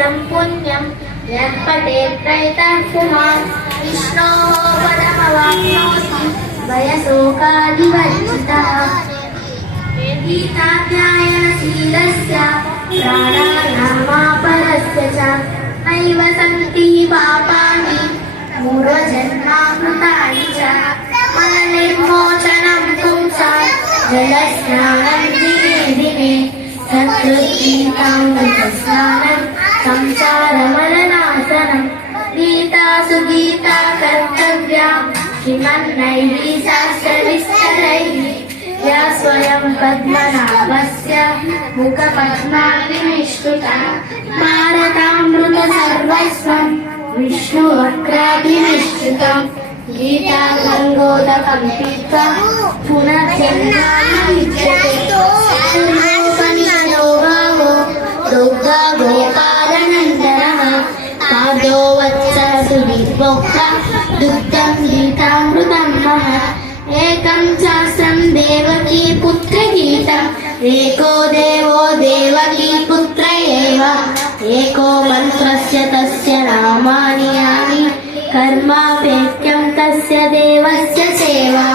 नित्यं पुण्यं यः पठेत् प्रयतः पुमान् विष्णोः पदमवाप्नोति भयशोकादिवर्जितः। गीताध्यायनशीलस्य प्राणायामापरस्य च नैव सन्ति पापानि पूर्वजन्माकृतानि च मलनिर्मोचनं पुंसां जलस्नानं दिने दिने सत्कृतीतामृतस्नानं संसारमलनाशनं। गीता सुगीता कर्तव्या किमन्नैः शास्त्रविस्तरैः या स्वयं पद्मनाभस्य मुखपद्माग्निमिष्टुता भारतामृतसर्वस्वं विष्णुवक्राभिनिष्ठितं। गीता गङ्गोदकं पीत्वा पुनर्जन्मानि विद्यते सर्वोपनिषदो गावो दुग्धा गोपालनन्दनः पादो वत्सरसुभिर्भोक्ता दुग्धं गीतामृतं महत्। एकं शास्त्रं देवकी पुत्रगीतम् एको देवो देवकी पुत्र एव एको मन्त्रस्य तस्य नामानि यानि कर्मापेत्यं तस्य देवस्य सेवा।